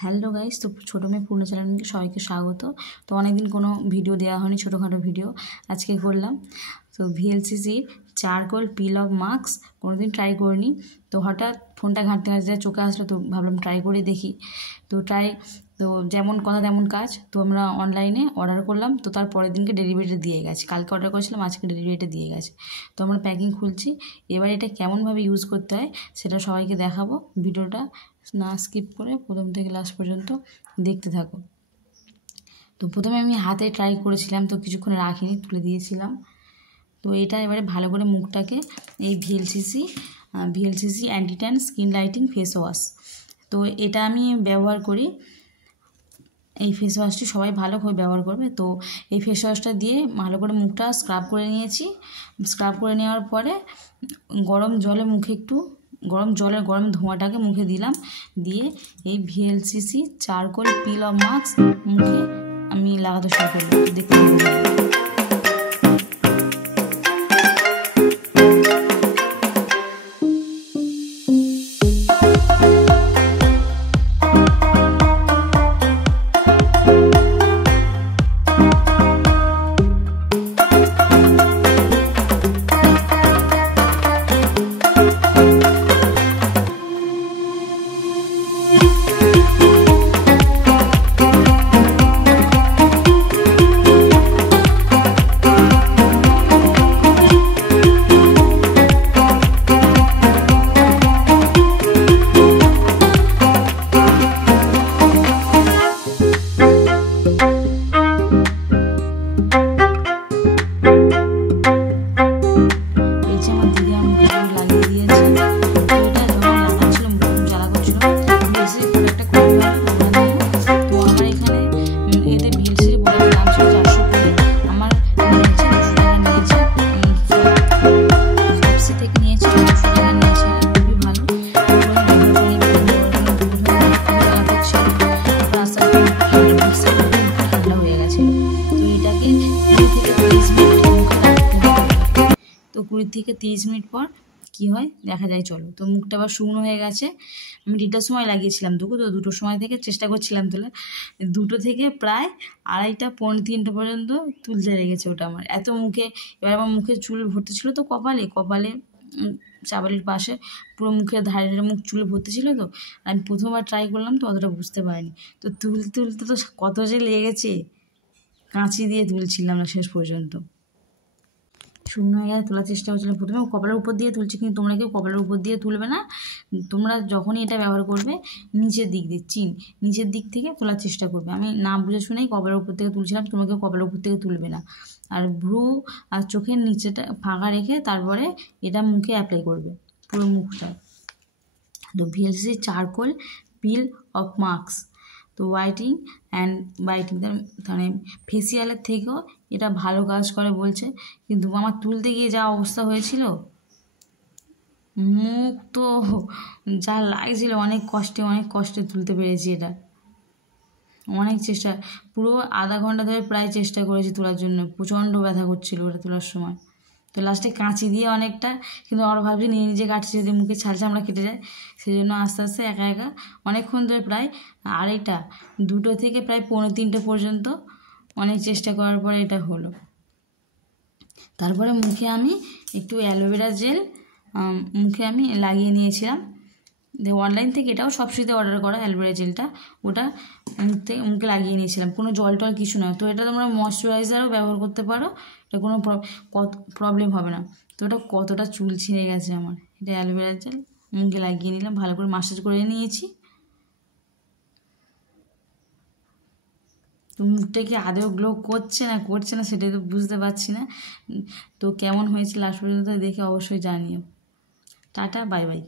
Hello guys, তো ছোটো মেয়ে পূর্ণ চ্যানেলকে সবাইকে স্বাগত। তো অনেকদিন কোনো ভিডিও দেওয়া হয়নি, ছোটোখাটো ভিডিও আজকে করলাম। তো ভিএলসিসির চারকোল পিল অফ মাস্ক কোনোদিন ট্রাই করিনি। তো হঠাৎ ফোনটা ঘাঁটতে ঘাঁটতে চোখে আসলো, তো ভাবলাম ট্রাই করে দেখি। তো যেমন কথা তেমন কাজ। তো আমরা অনলাইনে অর্ডার করলাম, তো তার পরের দিনকে ডেলিভারিটা দিয়ে গেছে। কালকে অর্ডার করেছিলাম, আজকে ডেলিভারিটা দিয়ে গেছে। তো আমরা প্যাকিং খুলছি। এবার এটা কেমনভাবে ইউজ করতে হয় সেটা সবাইকে দেখাবো। ভিডিওটা না স্কিপ করে প্রথম থেকে লাস্ট পর্যন্ত দেখতে থাকো। তো প্রথমে আমি হাতে ট্রাই করেছিলাম, তো কিছুক্ষণ রাখিনি, তুলে দিয়েছিলাম। তো এটা এবারে ভালো করে মুখটাকে এই VLCC anti tan skin lighting face wash, তো এটা আমি ব্যবহার করি। এই ফেস ওয়াশটি সবাই ভালো করে ব্যবহার করবে। তো এই ফেস ওয়াশটা দিয়ে ভালো করে মুখটা স্ক্রাব করে নিয়েছি। স্ক্রাব করে নেওয়ার পরে গরম ধোঁয়াটাকে মুখে দিলাম, দিয়ে এই VLCC charcoal pin of mask মুখে আমি লাগাতে শুরু করলাম। দেখতে তো 20 থেকে 30 মিনিট পর কি হয় দেখা যায়, চলো। তো মুখটা আবার শুকনো হয়ে গেছে। আমি 2টার সময় লাগিয়েছিলাম, তো 2টোর সময় থেকে চেষ্টা করছিলাম তোলা। 2টো থেকে প্রায় 2:30 পৌনে 3টে পর্যন্ত তুলতে লেগেছে ওটা আমার এত মুখে। এবার আমার মুখে চুল ভর্তি ছিল, তো কপালে চাবালির পাশে পুরো মুখের ধারে মুখ চুলে ভর্তি ছিল। তো আমি প্রথমবার ট্রাই করলাম, তো অতটা বুঝতে পারিনি। তো তুলতে তো কত যে লেগেছে, কাঁচি দিয়ে তুলছিলাম না শেষ পর্যন্ত। শুকনো হয়ে গেলে তোলার চেষ্টা হচ্ছিলো। প্রথমে কপালের উপর দিয়ে তুলছি, কিন্তু তোমরা কেউ কপালের উপর দিয়ে তুলবে না। তোমরা যখনই এটা ব্যবহার করবে নিচের দিক থেকে তোলার চেষ্টা করবে। আমি না বুঝে শুনেই কপালের উপর থেকে তুলছিলাম, তোমরা কেউ কপালের উপর থেকে তুলবে না। আর ভ্রু আর চোখের নিচেটা ফাঁকা রেখে তারপরে এটা মুখে অ্যাপ্লাই করবে পুরো মুখটা। তো VLCC charcoal pin of mask, তো হোয়াইটিং মানে ফেসিয়ালের থেকেও এটা ভালো কাজ করে বলছে। কিন্তু আমার তুলতে গিয়ে যা অবস্থা হয়েছিল, মুখ তো যা লাগছিল, অনেক কষ্টে তুলতে পেরেছি এটা। অনেক চেষ্টা, পুরো আধা ঘন্টা ধরে প্রায় চেষ্টা করেছি তোলার জন্য। প্রচণ্ড ব্যথা করছিল ওটা তোলার সময়। তো লাস্টে কাঁচি দিয়ে অনেকটা, কিন্তু আমরা ভাবছি নিজে কাটছি, যদি মুখে ছালচামড়া কেটে যায়, সেই জন্য আস্তে আস্তে একা অনেকক্ষণ ধরে প্রায় 2:30 2টো থেকে প্রায় পৌনে 3টে পর্যন্ত অনেক চেষ্টা করার পরে এটা হলো। তারপরে মুখে আমি একটু অ্যালোভেরা জেল মুখে আমি লাগিয়ে নিয়েছিলাম। অনলাইন থেকে এটাও সবসময় অর্ডার করা অ্যালোভেরা জেলটা, ওটা মুখে লাগিয়ে নিয়েছিলাম। কোনো জল টল কিছু নয়। তো এটা তোমরা ময়শ্চারাইজারও ব্যবহার করতে পারো, এটা কোনো প্রবলেম হবে না। তো এটা কতটা চুল ছিঁড়ে গেছে আমার। এটা অ্যালোভেরা জেল মুখে লাগিয়ে নিলাম, ভালো করে মাসাজ করে নিয়েছি। তো মুখটা কি আদৌ গ্লো করছে না সেটাই তো বুঝতে পারছি না। তো কেমন হয়েছে লাস্ট পর্যন্ত দেখে অবশ্যই জানিও। Tata, bye bye.